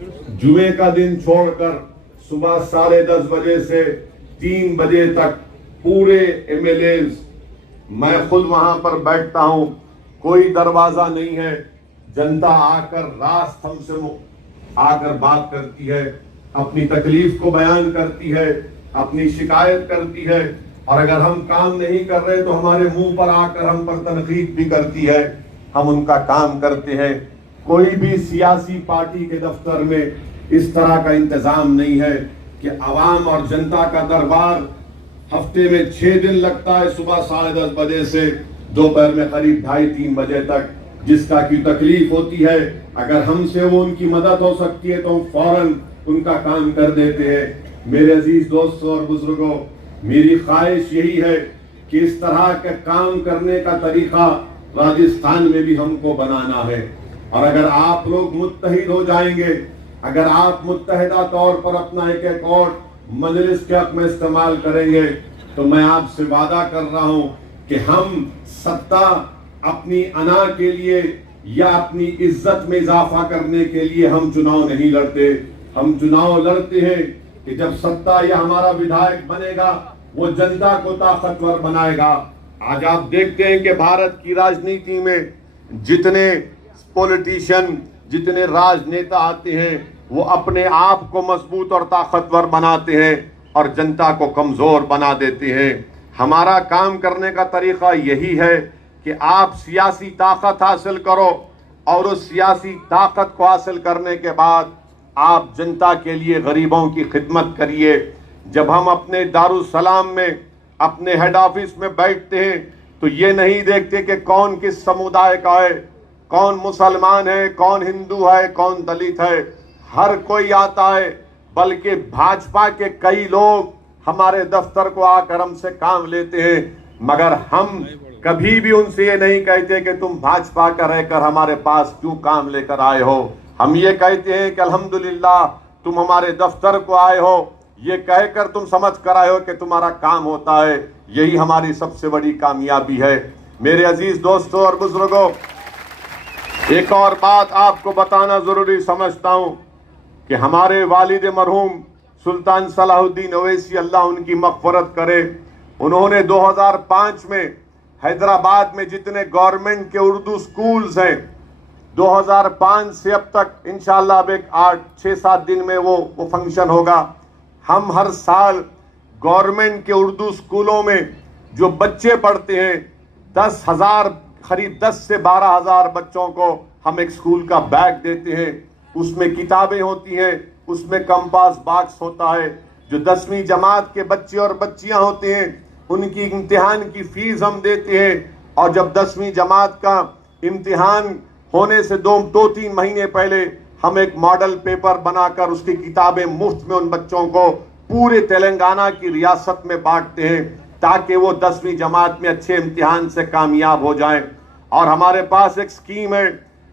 जुमे का दिन छोड़कर सुबह 10:30 बजे से 3 बजे तक पूरे एमएलएज, मैं खुद वहां पर बैठता हूं, कोई दरवाजा नहीं है, जनता आकर रास्त हमसे आकर बात करती है, अपनी तकलीफ को बयान करती है, अपनी शिकायत करती है, और अगर हम काम नहीं कर रहे तो हमारे मुंह पर आकर हम पर तनकीद भी करती है। हम उनका काम करते हैं। कोई भी सियासी पार्टी के दफ्तर में इस तरह का इंतजाम नहीं है कि आवाम और जनता का दरबार हफ्ते में 6 दिन लगता है, सुबह 10:30 बजे से दोपहर में करीब 2:30-3 बजे तक, जिसका की तकलीफ होती है। अगर हमसे वो उनकी मदद हो सकती है तो हम फौरन उनका काम कर देते हैं। मेरे अजीज दोस्तों और बुजुर्गों, मेरी ख्वाहिश यही है कि इस तरह के काम करने का तरीका राजस्थान में भी हमको बनाना है। और अगर आप लोग मुत्तहिद हो जाएंगे, अगर आप मुत्तहिदा तौर पर अपना एक अकॉर्ड मजलिस के हक में इस्तेमाल करेंगे, तो मैं आपसे वादा कर रहा हूं कि हम सत्ता अपनी अना के लिए या अपनी इज्जत में इजाफा करने के लिए हम चुनाव नहीं लड़ते। हम चुनाव लड़ते हैं कि जब सत्ता या हमारा विधायक बनेगा, वो जनता को ताकतवर बनाएगा। आज आप देखते हैं कि भारत की राजनीति में जितने पॉलिटिशियन, जितने राजनेता आते हैं, वो अपने आप को मजबूत और ताकतवर बनाते हैं और जनता को कमजोर बना देते हैं। हमारा काम करने का तरीका यही है कि आप सियासी ताकत हासिल करो और उस सियासी ताकत को हासिल करने के बाद आप जनता के लिए गरीबों की खिदमत करिए। जब हम अपने दारुसलाम में, अपने हेड ऑफिस में बैठते हैं, तो ये नहीं देखते कि कौन किस समुदाय का है, कौन मुसलमान है, कौन हिंदू है, कौन दलित है। हर कोई आता है, बल्कि भाजपा के कई लोग हमारे दफ्तर को आकर हमसे काम लेते हैं, मगर हम कभी भी उनसे ये नहीं कहते कि तुम भाजपा का रहकर हमारे पास क्यों काम लेकर आए हो। हम ये कहते हैं कि अल्हम्दुलिल्लाह तुम हमारे दफ्तर को आए हो, ये कहकर तुम समझ कर आए हो कि तुम्हारा काम होता है। यही हमारी सबसे बड़ी कामयाबी है। मेरे अजीज दोस्तों और बुजुर्गों, एक और बात आपको बताना जरूरी समझता हूं कि हमारे वालिद मरहूम सुल्तान सलाहुद्दीन ओवैसी, अल्लाह उनकी मग़फ़िरत करे, उन्होंने 2005 में हैदराबाद में जितने गवर्नमेंट के उर्दू स्कूल्स हैं, 2005 से अब तक इंशाअल्लाह अब एक 8-6-7 दिन में वो फंक्शन होगा। हम हर साल गवर्नमेंट के उर्दू स्कूलों में जो बच्चे पढ़ते हैं, 10,000 करीब 10 से 12,000 बच्चों को हम एक स्कूल का बैग देते हैं। उसमें किताबें होती हैं, उसमें कंपास बॉक्स होता है। जो 10वीं जमात के बच्चे और बच्चियां होते हैं, उनकी इम्तिहान की फीस हम देते हैं। और जब 10वीं जमात का इम्तिहान होने से 2-3 महीने पहले हम एक मॉडल पेपर बनाकर उसकी किताबें मुफ्त में उन बच्चों को पूरे तेलंगाना की रियासत में बांटते हैं, ताकि वो 10वीं जमात में अच्छे इम्तिहान से कामयाब हो जाएं। और हमारे पास एक स्कीम है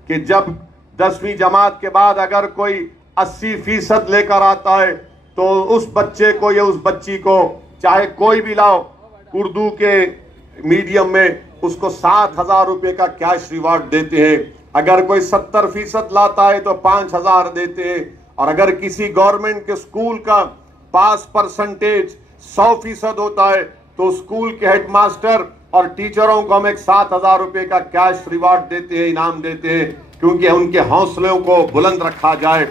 कि जब 10वीं जमात के बाद अगर कोई 80% लेकर आता है, तो उस बच्चे को या उस बच्ची को, चाहे कोई भी लाओ, उर्दू के मीडियम में उसको 7,000 रुपये का कैश रिवार्ड देते हैं। अगर कोई 70% लाता है तो 5,000 देते हैं। और अगर किसी गवर्नमेंट के स्कूल का पास परसेंटेज 100% होता है, तो स्कूल के हेडमास्टर और टीचरों को हम एक 7,000 रुपये का कैश रिवार्ड देते हैं, इनाम देते हैं, क्योंकि उनके हौसलों को बुलंद रखा जाए।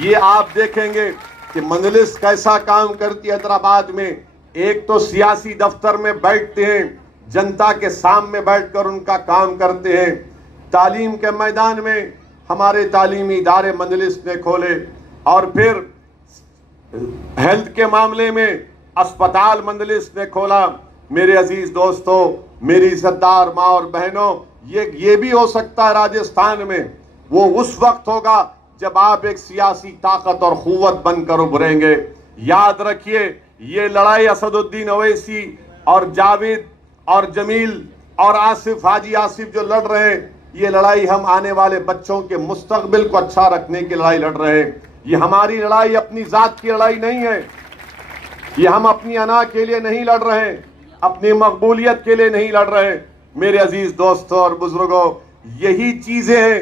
ये आप देखेंगे कि मजलिस कैसा काम करती है हैदराबाद में। एक तो सियासी दफ्तर में बैठते हैं, जनता के सामने बैठकर उनका काम करते हैं। तालीम के मैदान में हमारे तालीमी इदारे मजलिस ने खोले, और फिर हेल्थ के मामले में अस्पताल मजलिस ने खोला। मेरे अजीज दोस्तों, मेरी इज्जतदार माँ और बहनों, ये भी हो सकता है राजस्थान में वो उस वक्त होगा जब आप एक सियासी ताकत और क़ुव्वत बनकर उभरेंगे। याद रखिए, ये लड़ाई असदुद्दीन ओवैसी और जावेद और जमील और आसिफ, हाजी आसिफ जो लड़ रहे हैं, ये लड़ाई हम आने वाले बच्चों के मुस्तकबिल को अच्छा रखने की लड़ाई लड़ रहे हैं। ये हमारी लड़ाई अपनी जात की लड़ाई नहीं है। ये हम अपनी अना के लिए नहीं लड़ रहे हैं, अपनी मकबूलियत के लिए नहीं लड़ रहे हैं। मेरे अजीज दोस्तों और बुजुर्गों, यही चीजें हैं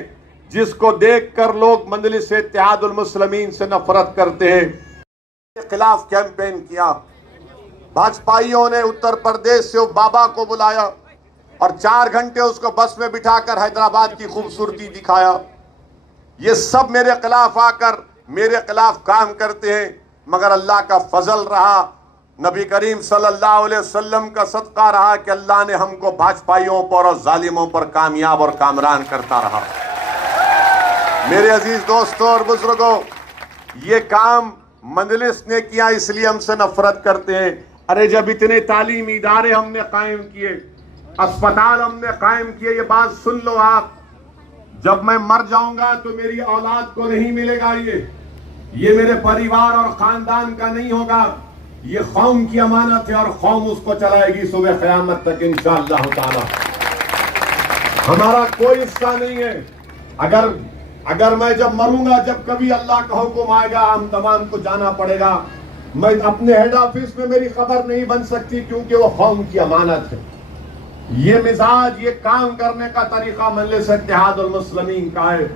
जिसको देखकर लोग मजलिस इत्तेहादुल मुस्लिमीन से नफरत करते हैं, के खिलाफ कैंपेन किया। भाजपाइयों ने उत्तर प्रदेश से बाबा को बुलाया और 4 घंटे उसको बस में बिठाकर हैदराबाद की खूबसूरती दिखाया। ये सब मेरे खिलाफ आकर मेरे खिलाफ काम करते हैं, मगर अल्लाह का फजल रहा, नबी करीम सल्लल्लाहु अलैहि वसल्लम का सदका रहा कि अल्लाह ने हमको भाजपाइयों पर और जालिमों पर कामयाब और कामरान करता रहा। मेरे अजीज दोस्तों और बुजुर्गों, ये काम मजलिस ने किया, इसलिए हमसे नफरत करते हैं। अरे जब इतने तालीमी इदारे हमने कायम किए, अस्पताल हमने कायम किए, ये बात सुन लो आप, जब मैं मर जाऊंगा तो मेरी औलाद को नहीं मिलेगा, ये मेरे परिवार और खानदान का नहीं होगा, ये कौम की अमानत है और कौम उसको चलाएगी सुबह क़यामत तक इंशाअल्लाह ताला। हमारा कोई हिस्सा नहीं है। अगर मैं जब मरूंगा, जब कभी अल्लाह का हुक्म आएगा, हम तमाम को जाना पड़ेगा। मैं अपने हेड ऑफिस में मेरी खबर नहीं बन सकती, क्योंकि वो कौम की अमानत है। ये मिजाज, ये काम करने का तरीका मजलिस इत्तेहादुल मुस्लिमीन का है।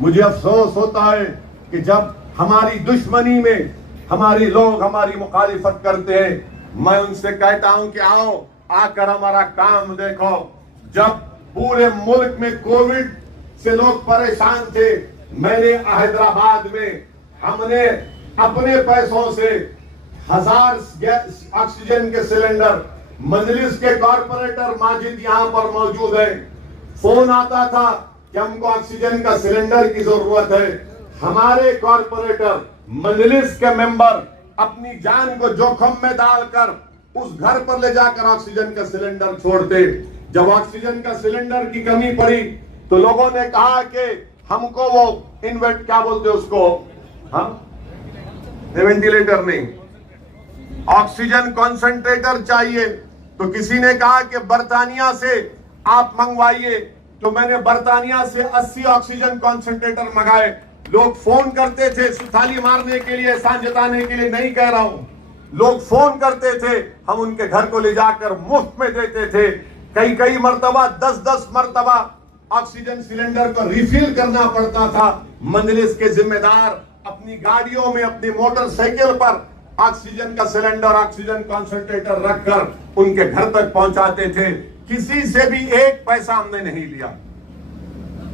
मुझे अफसोस होता है कि जब हमारी दुश्मनी में हमारी लोग हमारी मुखालिफत करते हैं, मैं उनसे कहता हूं कि आओ आकर हमारा काम देखो। जब पूरे मुल्क में कोविड से लोग परेशान थे, मैंने हैदराबाद में हमने अपने पैसों से 1000 ऑक्सीजन के सिलेंडर, मजलिस के कॉर्पोरेटर माजिद यहां पर मौजूद है, फोन आता था कि हमको ऑक्सीजन का सिलेंडर की जरूरत है। हमारे कॉर्पोरेटर, मजलिस के मेंबर अपनी जान को जोखिम में डालकर उस घर पर ले जाकर ऑक्सीजन का सिलेंडर छोड़ते। जब ऑक्सीजन का सिलेंडर की कमी पड़ी तो लोगों ने कहा कि हमको वो क्या बोलते उसको, हम वेंटिलेटर नहीं, ऑक्सीजन कॉन्सेंट्रेटर चाहिए। तो किसी ने कहा कि बर्तानिया से आप मंगवाइए, तो मैंने बर्तानिया से 80 ऑक्सीजन कॉन्सेंट्रेटर मंगाए। लोग फोन करते थे सुथाली मारने के लिए, एहसान जताने के लिए नहीं कह रहा हूं, लोग फोन करते थे, हम उनके घर को ले जाकर मुफ्त में देते थे। कई मर्तबा 10 मर्तबा ऑक्सीजन सिलेंडर को रिफिल करना पड़ता था। मजलिस के जिम्मेदार अपनी गाड़ियों में, अपनी मोटरसाइकिल पर ऑक्सीजन का सिलेंडर, ऑक्सीजन कॉन्सेंट्रेटर रखकर उनके घर तक पहुंचाते थे। किसी से भी एक पैसा हमने नहीं लिया।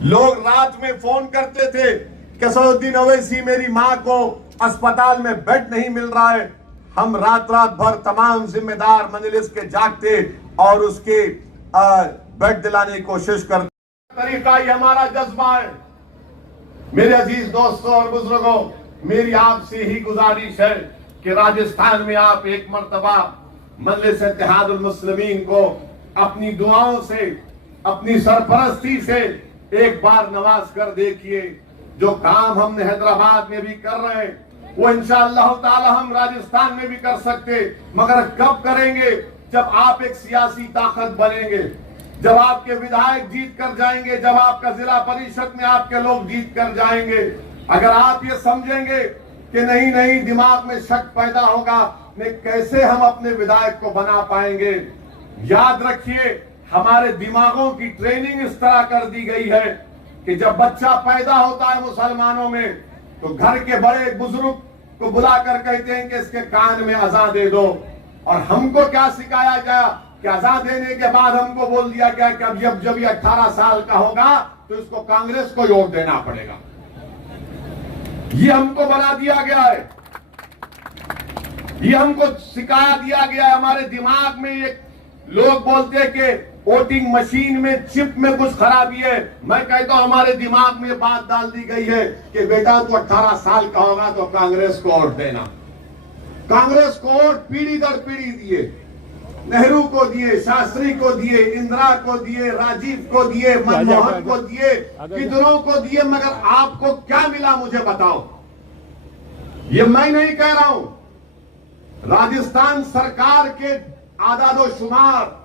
लोग रात में फोन करते थे कि सऊद्दीन ओवैसी, मेरी मां को अस्पताल में बेड नहीं मिल रहा है। हम रात भर तमाम जिम्मेदार मजलिस के जागते और उसके बेड दिलाने की कोशिश करते। तरीका ये हमारा जज्बा है। मेरे अजीज दोस्तों और बुजुर्गों, मेरी आपसे ही गुजारिश है कि राजस्थान में आप एक मर्तबा मजलिस इत्तेहादुल मुस्लिमीन को अपनी दुआओं से, अपनी सरपरस्ती से एक बार नवाज कर देखिए। जो काम हमने हैदराबाद में भी कर रहे हैं, वो इंशाअल्लाह ताला हम राजस्थान में भी कर सकते, मगर कब करेंगे? जब आप एक सियासी ताकत बनेंगे, जब आपके विधायक जीत कर जाएंगे, जब आपका जिला परिषद में आपके लोग जीत कर जाएंगे। अगर आप ये समझेंगे कि नहीं, दिमाग में शक पैदा होगा, कैसे हम अपने विधायक को बना पाएंगे? याद रखिए, हमारे दिमागों की ट्रेनिंग इस तरह कर दी गई है कि जब बच्चा पैदा होता है मुसलमानों में, तो घर के बड़े बुजुर्ग को बुलाकर कहते हैं कि इसके कान में अज़ान दे दो। और हमको क्या सिखाया गया कि अज़ान देने के बाद हमको बोल दिया गया कि अब जब ये 18 साल का होगा तो इसको कांग्रेस को वोट देना पड़ेगा। ये हमको बना दिया गया है, ये हमको सिखाया दिया गया है। हमारे दिमाग में ये लोग बोलते हैं कि वोटिंग मशीन में, चिप में कुछ खराबी है। मैं कहता हूं हमारे दिमाग में बात डाल दी गई है कि बेटा तू 18 साल का होगा तो कांग्रेस को वोट देना। कांग्रेस को वोट पीढ़ी दर पीढ़ी दिए, नेहरू को दिए, शास्त्री को दिए, इंदिरा को दिए, राजीव को दिए, मनमोहन को दिए, कितनों को दिए, मगर आपको क्या मिला मुझे बताओ। ये मैं नहीं कह रहा हूं, राजस्थान सरकार के आदादोशुमार,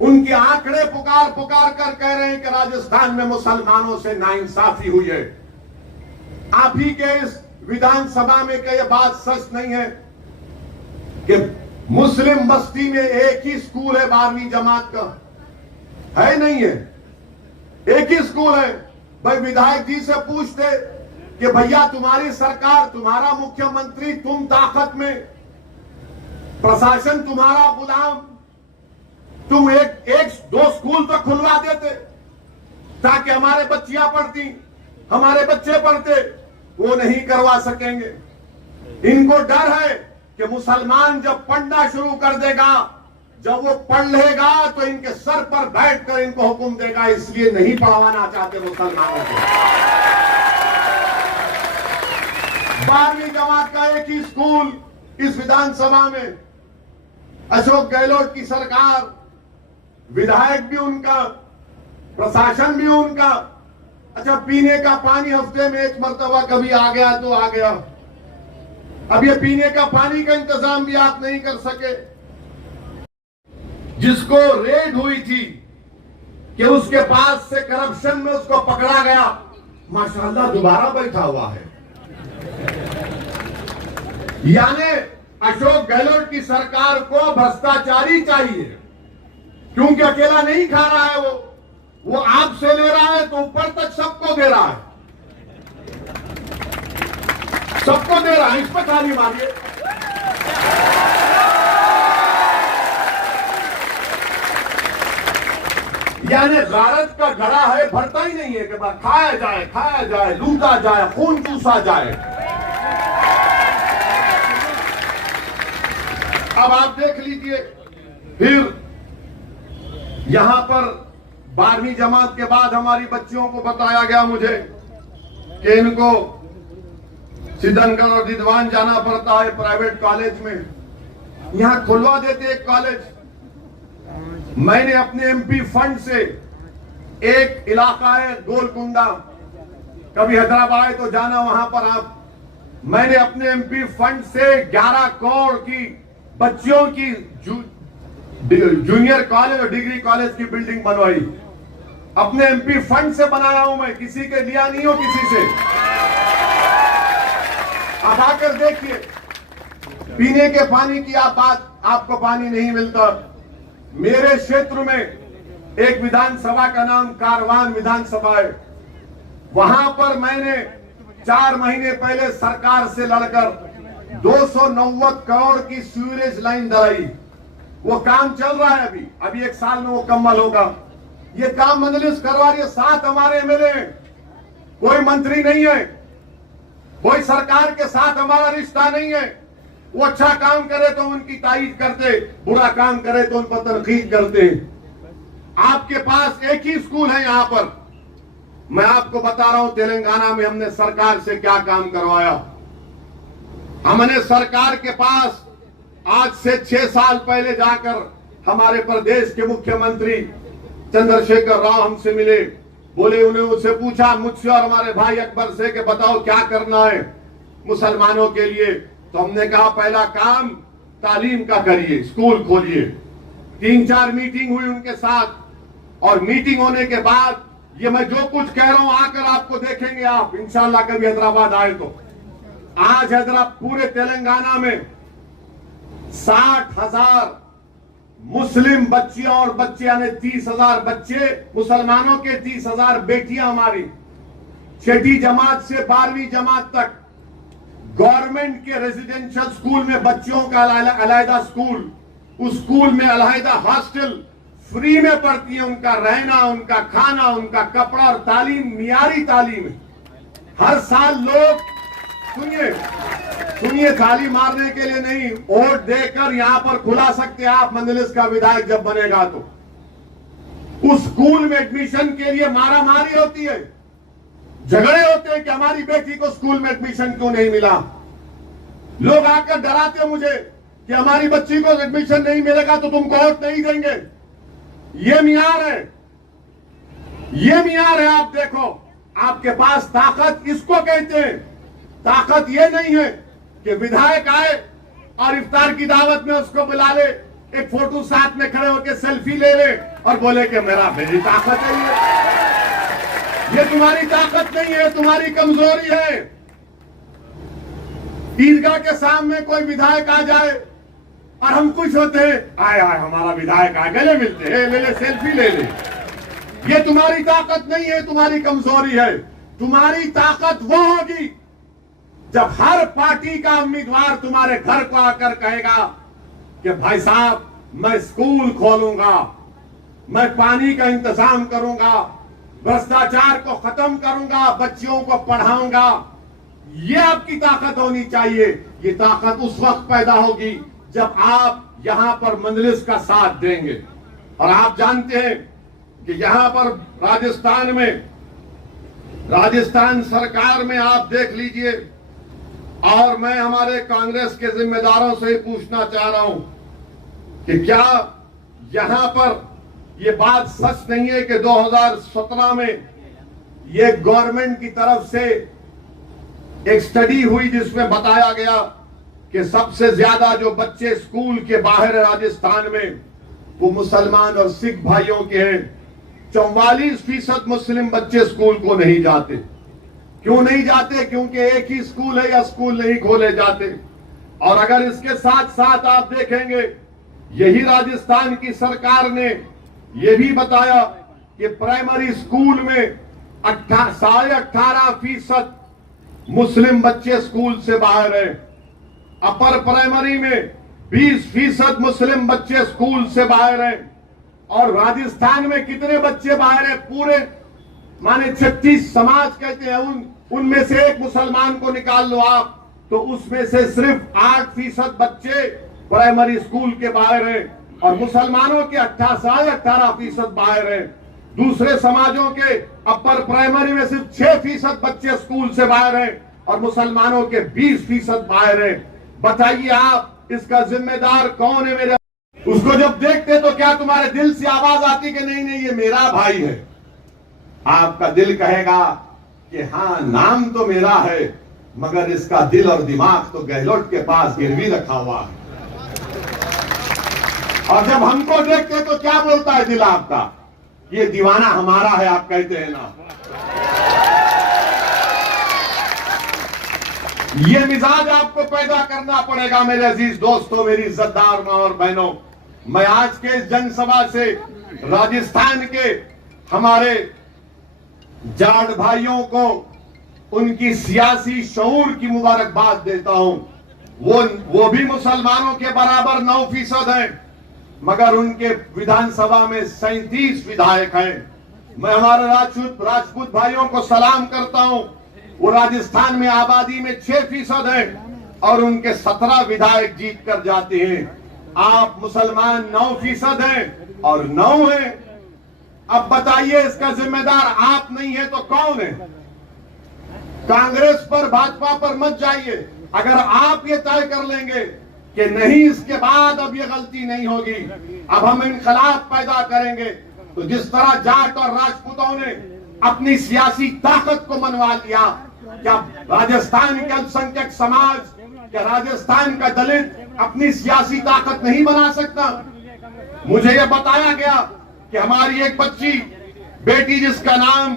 उनके आंकड़े पुकार कर कह रहे हैं कि राजस्थान में मुसलमानों से नाइंसाफी हुई है। आप ही के इस विधानसभा में क्या यह बात सच नहीं है कि मुस्लिम बस्ती में एक ही स्कूल है 12वीं जमात का? है नहीं है, एक ही स्कूल है। भाई विधायक जी से पूछते कि भैया तुम्हारी सरकार, तुम्हारा मुख्यमंत्री, तुम ताकत में, प्रशासन तुम्हारा गुलाम, तुम एक दो स्कूल तो खुलवा देते ताकि हमारे बच्चियां पढ़ती, हमारे बच्चे पढ़ते। वो नहीं करवा सकेंगे। इनको डर है कि मुसलमान जब पढ़ना शुरू कर देगा, जब वो पढ़ लेगा तो इनके सर पर बैठकर इनको हुक्म देगा, इसलिए नहीं पढ़वाना चाहते मुसलमानों को। 12वीं जमात का एक ही स्कूल इस विधानसभा में, अशोक गहलोत की सरकार, विधायक भी उनका, प्रशासन भी उनका। अच्छा, पीने का पानी हफ्ते में एक मर्तबा कभी आ गया तो आ गया। अब ये पीने का पानी का इंतजाम भी आप नहीं कर सके। जिसको रेड हुई थी कि उसके पास से करप्शन में उसको पकड़ा गया, माशाअल्लाह दोबारा बैठा हुआ है। यानी अशोक गहलोत की सरकार को भ्रष्टाचारी चाहिए, क्योंकि अकेला नहीं खा रहा है। वो आपसे ले रहा है तो ऊपर तक सबको दे रहा है, सबको दे रहा है। इस पर ताली मारिए। यानी गारत का घड़ा है, भरता ही नहीं है कि बस खाया जाए, लूटा जाए, खून चूसा जाए। अब आप देख लीजिए, फिर यहां पर 12वीं जमात के बाद हमारी बच्चियों को बताया गया मुझे कि इनको सिद्धनगढ़ और दिदवान जाना पड़ता है प्राइवेट कॉलेज में। यहां खुलवा देते एक कॉलेज। मैंने अपने एमपी फंड से, एक इलाका है गोलकुंडा, कभी हैदराबाद तो जाना वहां पर आप, मैंने अपने एमपी फंड से 11 करोड़ की बच्चियों की जूनियर कॉलेज और डिग्री कॉलेज की बिल्डिंग बनवाई। अपने एमपी फंड से बनाया हूं मैं, किसी के लिया नहीं हो किसी से। आप आकर देखिए, पीने के पानी की आप बात, आपको पानी नहीं मिलता। मेरे क्षेत्र में एक विधानसभा का नाम कारवान विधानसभा है, वहां पर मैंने 4 महीने पहले सरकार से लड़कर 290 करोड़ की सीवरेज लाइन डलाई। वो काम चल रहा है, अभी 1 साल में वो कम्मल होगा। ये काम मजलिस करवा रही है। 7 हमारे एमएलए हैं, कोई मंत्री नहीं है, कोई सरकार के साथ हमारा रिश्ता नहीं है। वो अच्छा काम करे तो उनकी तारीफ करते, बुरा काम करे तो उन पर तनकीद करते। आपके पास एक ही स्कूल है यहां पर। मैं आपको बता रहा हूं तेलंगाना में हमने सरकार से क्या काम करवाया। हमने सरकार के पास आज से 6 साल पहले जाकर हमारे प्रदेश के मुख्यमंत्री चंद्रशेखर राव हमसे मिले। बोले, उन्हें उससे पूछा, मुझसे और हमारे भाई अकबर से, कि बताओ क्या करना है मुसलमानों के लिए। तो हमने कहा पहला काम तालीम का करिए, स्कूल खोलिए। 3-4 मीटिंग हुई उनके साथ, और मीटिंग होने के बाद ये मैं जो कुछ कह रहा हूं आकर आपको देखेंगे आप, इंशाल्लाह कभी हैदराबाद आए तो। आज हैदराबाद पूरे तेलंगाना में 60,000 मुस्लिम बच्चियां और बच्चे, यानी 30,000 बच्चे, मुसलमानों के 30,000 बेटियां हमारी 6ठी जमात से 12वीं जमात तक गवर्नमेंट के रेजिडेंशियल स्कूल में बच्चियों का अलहदा स्कूल, उस स्कूल में अलहदा हॉस्टल फ्री में पढ़ती है। उनका रहना, उनका खाना, उनका कपड़ा और तालीम, मियारी तालीम है। हर साल लोग, सुनिए, थाली मारने के लिए नहीं, वोट देकर यहां पर खुला सकते हैं आप मजलिस का विधायक जब बनेगा तो। उस स्कूल में एडमिशन के लिए मारा मारी होती है, झगड़े होते हैं कि हमारी बेटी को स्कूल में एडमिशन क्यों नहीं मिला। लोग आकर डराते मुझे कि हमारी बच्ची को एडमिशन नहीं मिलेगा तो तुमको वोट नहीं देंगे। ये मियार है, ये मियार है। आप देखो, आपके पास ताकत इसको कहते हैं। ताकत ये नहीं है कि विधायक आए और इफ्तार की दावत में उसको बुला ले, एक फोटो साथ में खड़े होकर सेल्फी ले ले और बोले कि मेरी ताकत है। ये तुम्हारी ताकत नहीं है, तुम्हारी कमजोरी है। ईदगाह के सामने कोई विधायक आ जाए और हम खुश होते हैं, आए हमारा विधायक आ, गले मिलते हैं, ले ले सेल्फी ले ले। ये तुम्हारी ताकत नहीं है, तुम्हारी कमजोरी है। तुम्हारी ताकत वो होगी जब हर पार्टी का उम्मीदवार तुम्हारे घर को आकर कहेगा कि भाई साहब मैं स्कूल खोलूंगा, मैं पानी का इंतजाम करूंगा, भ्रष्टाचार को खत्म करूंगा, बच्चियों को पढ़ाऊंगा। ये आपकी ताकत होनी चाहिए। ये ताकत उस वक्त पैदा होगी जब आप यहां पर मजलिस का साथ देंगे। और आप जानते हैं कि यहां पर राजस्थान सरकार में आप देख लीजिए, और मैं हमारे कांग्रेस के जिम्मेदारों से पूछना चाह रहा हूं कि क्या यहां पर यह बात सच नहीं है कि 2017 में यह गवर्नमेंट की तरफ से एक स्टडी हुई जिसमें बताया गया कि सबसे ज्यादा जो बच्चे स्कूल के बाहर राजस्थान में वो मुसलमान और सिख भाइयों के हैं। 44% मुस्लिम बच्चे स्कूल को नहीं जाते। क्यों नहीं जाते? क्योंकि एक ही स्कूल है या स्कूल नहीं खोले जाते। और अगर इसके साथ साथ आप देखेंगे, यही राजस्थान की सरकार ने यह भी बताया कि प्राइमरी स्कूल में 18.5% मुस्लिम बच्चे स्कूल से बाहर हैं। अपर प्राइमरी में 20% मुस्लिम बच्चे स्कूल से बाहर हैं। और राजस्थान में कितने बच्चे बाहर हैं? पूरे माने 36 समाज कहते हैं, उनमें से एक मुसलमान को निकाल लो आप, तो उसमें से सिर्फ 8% बच्चे प्राइमरी स्कूल के बाहर हैं। और मुसलमानों के 18.5% बाहर हैं। दूसरे समाजों के अपर प्राइमरी में सिर्फ 6% बच्चे स्कूल से बाहर हैं और मुसलमानों के 20% बाहर हैं। बताइए आप, इसका जिम्मेदार कौन है? मेरे उसको जब देखते तो क्या तुम्हारे दिल से आवाज आती कि नहीं नहीं ये मेरा भाई है? आपका दिल कहेगा कि हाँ नाम तो मेरा है, मगर इसका दिल और दिमाग तो गहलोत के पास गिरवी रखा हुआ है। और जब हमको देखते तो क्या बोलता है दिल आपका? ये दीवाना हमारा है, आप कहते हैं ना। ये मिजाज आपको पैदा करना पड़ेगा मेरे अजीज दोस्तों, मेरी इज्जतदार मां और बहनों। मैं आज के इस जनसभा से राजस्थान के हमारे जाट भाइयों को उनकी सियासी शऊर की मुबारकबाद देता हूं। वो भी मुसलमानों के बराबर 9% हैं, मगर उनके विधानसभा में 37 विधायक हैं। मैं हमारे राजपूत भाइयों को सलाम करता हूं। वो राजस्थान में आबादी में 6% हैं और उनके 17 विधायक जीत कर जाते हैं। आप मुसलमान 9% हैं और 9 हैं। अब बताइए, इसका जिम्मेदार आप नहीं है तो कौन है? कांग्रेस पर, भाजपा पर मत जाइए। अगर आप ये तय कर लेंगे कि नहीं इसके बाद अब ये गलती नहीं होगी, अब हम इनकलाब पैदा करेंगे, तो जिस तरह जाट और राजपूतों ने अपनी सियासी ताकत को मनवा लिया, क्या राजस्थान के अल्पसंख्यक समाज, क्या राजस्थान का दलित अपनी सियासी ताकत नहीं बना सकता? मुझे यह बताया गया कि हमारी एक बच्ची बेटी जिसका नाम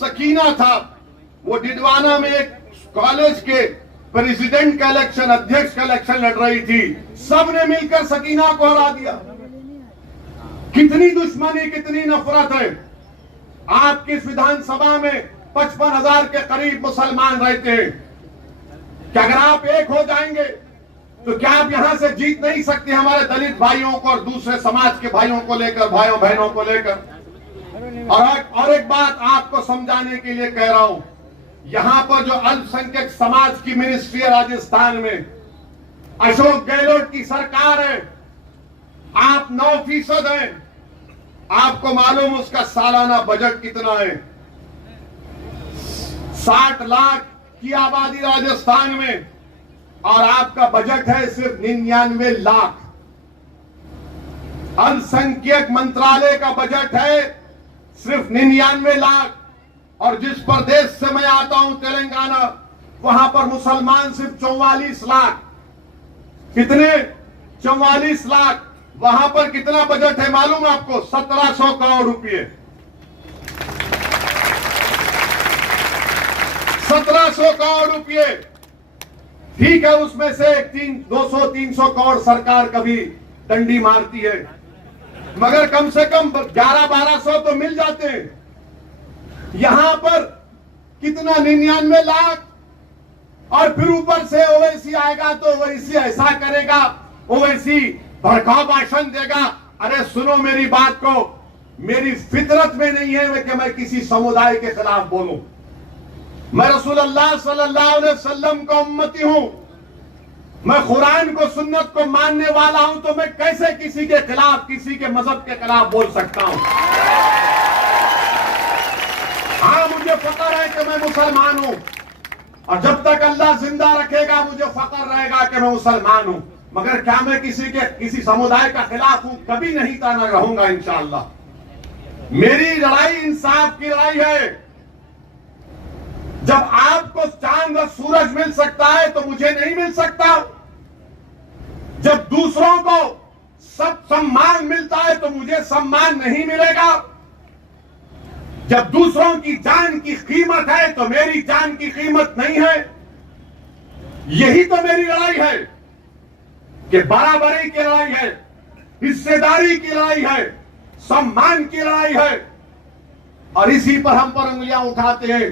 सकीना था, वो डिडवाना में एक कॉलेज के प्रेसिडेंट का इलेक्शन, अध्यक्ष का इलेक्शन लड़ रही थी। सबने मिलकर सकीना को हरा दिया। कितनी दुश्मनी, कितनी नफरत है। आपकी इस विधानसभा में 55,000 के करीब मुसलमान रहते हैं। क्या अगर आप एक हो जाएंगे तो क्या आप यहां से जीत नहीं सकते हमारे दलित भाइयों को और दूसरे समाज के भाइयों को लेकर, भाइयों बहनों को लेकर? और एक बात आपको समझाने के लिए कह रहा हूं, यहां पर जो अल्पसंख्यक समाज की मिनिस्ट्री है राजस्थान में, अशोक गहलोत की सरकार है, आप 9% हैं। आपको मालूम उसका सालाना बजट कितना है? 60 लाख की आबादी राजस्थान में और आपका बजट है सिर्फ 99 लाख। अल्पसंख्यक मंत्रालय का बजट है सिर्फ 99 लाख। और जिस प्रदेश से मैं आता हूं तेलंगाना, वहां पर मुसलमान सिर्फ 44 लाख। कितने? 44 लाख। वहां पर कितना बजट है मालूम आपको? 1700 करोड़ रुपए। 1700 करोड़ रुपए। ठीक है, उसमें से 200-300 करोड़ सरकार कभी डंडी मारती है। मगर कम से कम 1100-1200 तो मिल जाते हैं। यहां पर कितना 99 लाख, और फिर ऊपर से ओवैसी आएगा तो ओवैसी ऐसा करेगा, ओवैसी भड़काऊ भाषण देगा। अरे सुनो मेरी बात को, मेरी फितरत में नहीं है कि मैं किसी समुदाय के खिलाफ बोलूं। मैं रसूलुल्लाह सल्लल्लाहु अलैहि वसल्लम का उम्मती हूं, मैं कुरान को सुन्नत को मानने वाला हूं, तो मैं कैसे किसी के खिलाफ, किसी के मजहब के खिलाफ बोल सकता हूं। हाँ, मुझे फख्र है कि मैं मुसलमान हूं, और जब तक अल्लाह जिंदा रखेगा मुझे फख्र रहेगा कि मैं मुसलमान हूं। मगर क्या मैं किसी समुदाय का खिलाफ हूं? कभी नहीं था, ना रहूंगा इंशाअल्लाह। मेरी लड़ाई इंसाफ की लड़ाई है। जब आपको चांद और सूरज मिल सकता है तो मुझे नहीं मिल सकता। जब दूसरों को सब सम्मान मिलता है तो मुझे सम्मान नहीं मिलेगा। जब दूसरों की जान की कीमत है तो मेरी जान की कीमत नहीं है। यही तो मेरी लड़ाई है कि बराबरी की लड़ाई है, हिस्सेदारी की लड़ाई है, सम्मान की लड़ाई है। और इसी पर हम पर उंगलियां उठाते हैं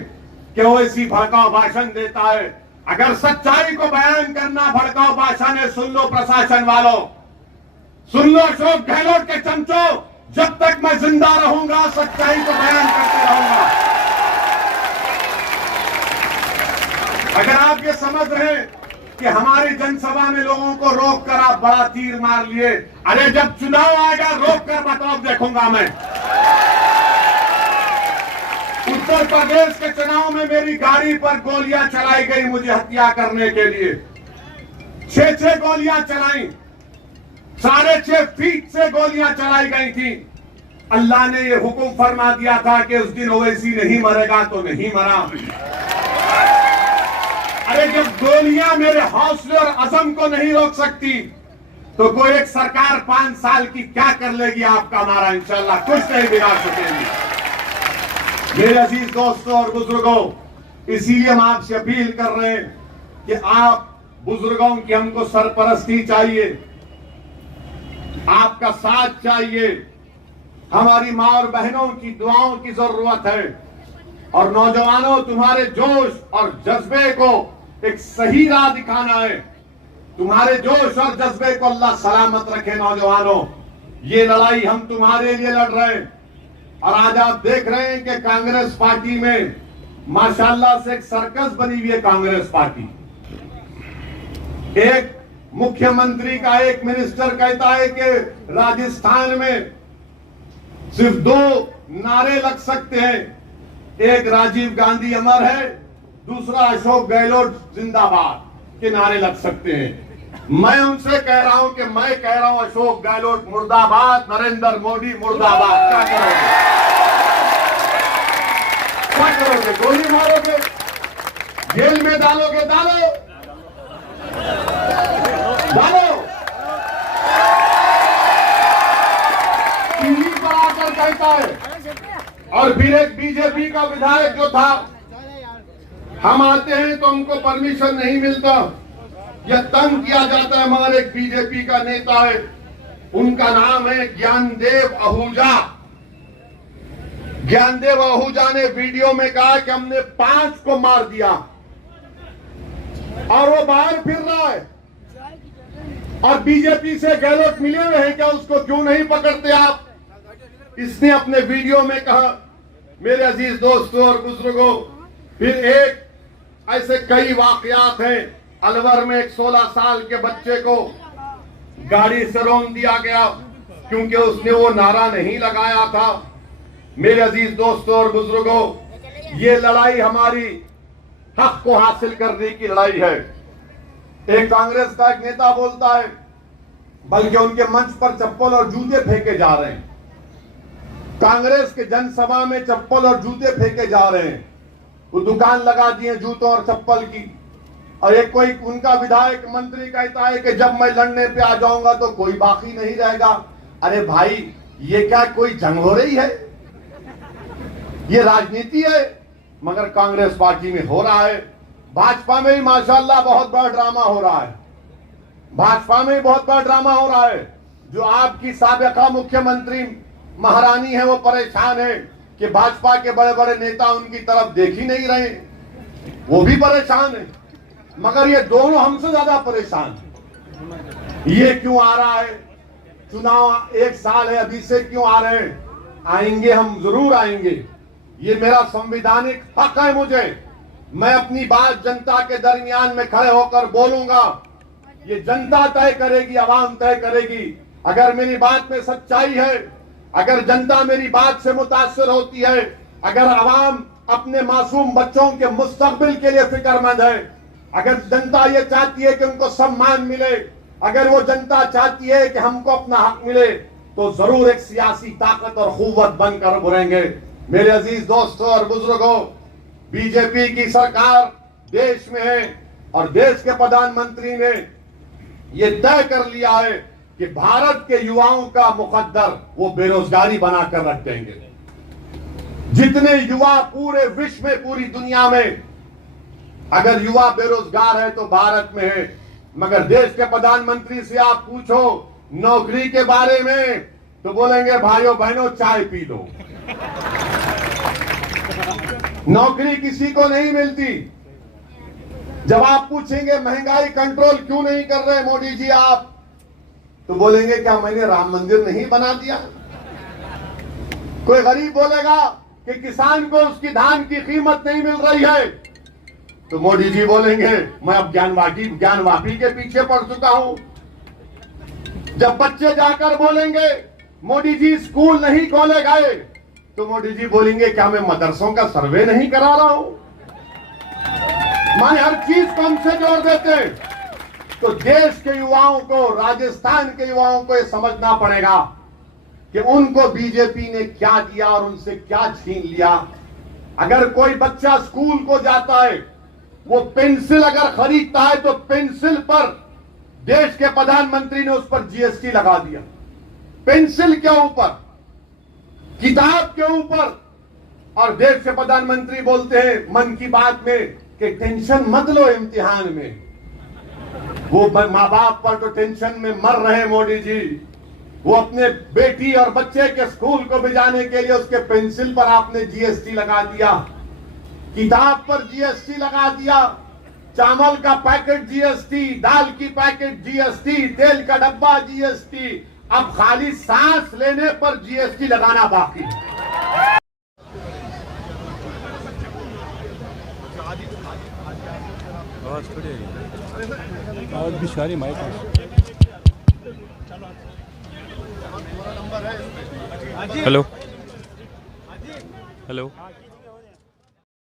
कि वो इसी भड़काऊ भाषण देता है। अगर सच्चाई को बयान करना भड़काऊ भाषण है, सुन लो प्रशासन वालों, सुन लो अशोक गहलोत के चमचों, जब तक मैं जिंदा रहूंगा सच्चाई को बयान करते रहूंगा। अगर आप ये समझ रहे हैं कि हमारी जनसभा में लोगों को रोक कर आप बड़ा तीर मार लिए, अरे जब चुनाव आएगा रोक कर बताओ, देखूंगा मैं। उत्तर प्रदेश के चुनाव में मेरी गाड़ी पर गोलियां चलाई गई मुझे हत्या करने के लिए। 6 गोलियां चलाई, 6.5 फीट से गोलियां चलाई गई थी। अल्लाह ने यह हुक्म फरमा दिया था कि उस दिन ओवैसी नहीं मरेगा तो नहीं मरा। अरे जब गोलियां मेरे हौसले और अज़म को नहीं रोक सकती तो कोई एक सरकार 5 साल की क्या कर लेगी आपका हमारा? इंशाअल्लाह कुछ नहीं बिगाड़ सकेगी। मेरे अजीज दोस्तों और बुजुर्गों, इसीलिए हम आपसे अपील कर रहे हैं कि आप बुजुर्गों की हमको सरपरस्ती चाहिए, आपका साथ चाहिए, हमारी मां और बहनों की दुआओं की जरूरत है। और नौजवानों, तुम्हारे जोश और जज्बे को एक सही राह दिखाना है। तुम्हारे जोश और जज्बे को अल्लाह सलामत रखे। नौजवानों, ये लड़ाई हम तुम्हारे लिए लड़ रहे हैं। और आज आप देख रहे हैं कि कांग्रेस पार्टी में माशाल्लाह से एक सर्कस बनी हुई है। कांग्रेस पार्टी, एक मुख्यमंत्री का एक मिनिस्टर कहता है कि राजस्थान में सिर्फ 2 नारे लग सकते हैं, एक राजीव गांधी अमर है, दूसरा अशोक गहलोत जिंदाबाद के नारे लग सकते हैं। मैं उनसे कह रहा हूं कि मैं कह रहा हूं अशोक गहलोत मुर्दाबाद, नरेंद्र मोदी मुर्दाबाद। क्या करोगे? क्या करोगे? गोली मारोगे? जेल में डालोगे? डालो डालो। टीवी पर आकर कहता है। और फिर एक बीजेपी का विधायक जो था, हम आते हैं तो हमको परमिशन नहीं मिलता या तंग किया जाता है। हमारे एक बीजेपी का नेता है, उनका नाम है ज्ञानदेव आहूजा। ज्ञानदेव आहूजा ने वीडियो में कहा कि हमने 5 को मार दिया और वो बाहर फिर रहा है। और बीजेपी से गहलोत मिले हुए हैं क्या? उसको क्यों नहीं पकड़ते आप? इसने अपने वीडियो में कहा। मेरे अजीज दोस्तों और बुजुर्गों, फिर एक ऐसे कई वाकयात हैं। अलवर में एक 16 साल के बच्चे को गाड़ी से रोक दिया गया क्योंकि उसने वो नारा नहीं लगाया था। मेरे अजीज दोस्तों और बुजुर्गों, ये लड़ाई हमारी हक को हासिल करने की लड़ाई है। एक कांग्रेस का एक नेता बोलता है, बल्कि उनके मंच पर चप्पल और जूते फेंके जा रहे हैं। कांग्रेस के जनसभा में चप्पल और जूते फेंके जा रहे हैं। वो दुकान लगा दिए जूतों और चप्पल की। और एक कोई उनका विधायक मंत्री कहता है कि जब मैं लड़ने पे आ जाऊंगा तो कोई बाकी नहीं रहेगा। अरे भाई, ये क्या कोई जंग हो रही है? ये राजनीति है। मगर कांग्रेस पार्टी में हो रहा है। भाजपा में भी माशाल्लाह बहुत बड़ा ड्रामा हो रहा है। भाजपा में बहुत बड़ा ड्रामा हो रहा है। जो आपकी साबिका मुख्यमंत्री महारानी है वो परेशान है कि भाजपा के बड़े बड़े नेता उनकी तरफ देख ही नहीं रहे, वो भी परेशान है। मगर ये दोनों हमसे ज्यादा परेशान है। ये क्यों आ रहा है? चुनाव 1 साल है अभी से, क्यों आ रहे हैं? आएंगे, हम जरूर आएंगे। ये मेरा संवैधानिक हक है। मुझे, मैं अपनी बात जनता के दरमियान में खड़े होकर बोलूंगा। ये जनता तय करेगी, आवाम तय करेगी। अगर मेरी बात में सच्चाई है, अगर जनता मेरी बात से मुतासिर होती है, अगर आवाम अपने मासूम बच्चों के मुस्तकबिल के लिए फिक्रमंद है, अगर जनता ये चाहती है कि उनको सम्मान मिले, अगर वो जनता चाहती है कि हमको अपना हक मिले, तो जरूर एक सियासी ताकत और कुव्वत बनकर उभरेंगे। मेरे अजीज दोस्तों और बुजुर्गों, बीजेपी की सरकार देश में है और देश के प्रधानमंत्री ने ये तय कर लिया है कि भारत के युवाओं का मुकद्दर वो बेरोजगारी बनाकर रख देंगे। जितने युवा पूरे विश्व में, पूरी दुनिया में, अगर युवा बेरोजगार है तो भारत में है। मगर देश के प्रधानमंत्री से आप पूछो नौकरी के बारे में तो बोलेंगे भाइयों बहनों चाय पी लो। नौकरी किसी को नहीं मिलती। जब आप पूछेंगे महंगाई कंट्रोल क्यों नहीं कर रहे मोदी जी आप, तो बोलेंगे क्या मैंने राम मंदिर नहीं बना दिया? कोई गरीब बोलेगा कि किसान को उसकी धान की कीमत नहीं मिल रही है, तो मोदी जी बोलेंगे मैं अब ज्ञानवापी के पीछे पड़ चुका हूं। जब बच्चे जाकर बोलेंगे मोदी जी स्कूल नहीं खोले गए, तो मोदी जी बोलेंगे क्या मैं मदरसों का सर्वे नहीं करा रहा हूं? माने हर चीज को हमसे जोड़ देते। तो देश के युवाओं को, राजस्थान के युवाओं को यह समझना पड़ेगा कि उनको बीजेपी ने क्या दिया और उनसे क्या छीन लिया। अगर कोई बच्चा स्कूल को जाता है, वो पेंसिल अगर खरीदता है तो पेंसिल पर देश के प्रधानमंत्री ने उस पर जीएसटी लगा दिया। पेंसिल के ऊपर, किताब के ऊपर। और देश के प्रधानमंत्री बोलते हैं मन की बात में कि टेंशन मत लो इम्तिहान में। वो माँ बाप पर तो टेंशन में मर रहे हैं मोदी जी। वो अपने बेटी और बच्चे के स्कूल को भेजाने के लिए उसके पेंसिल पर आपने जीएसटी लगा दिया, किताब पर जीएसटी लगा दिया, चावल का पैकेट जीएसटी, दाल की पैकेट जीएसटी, तेल का डब्बा जीएसटी। अब खाली सांस लेने पर जीएसटी लगाना बाकी है। आवाज भी सारी माइक हेलो हेलो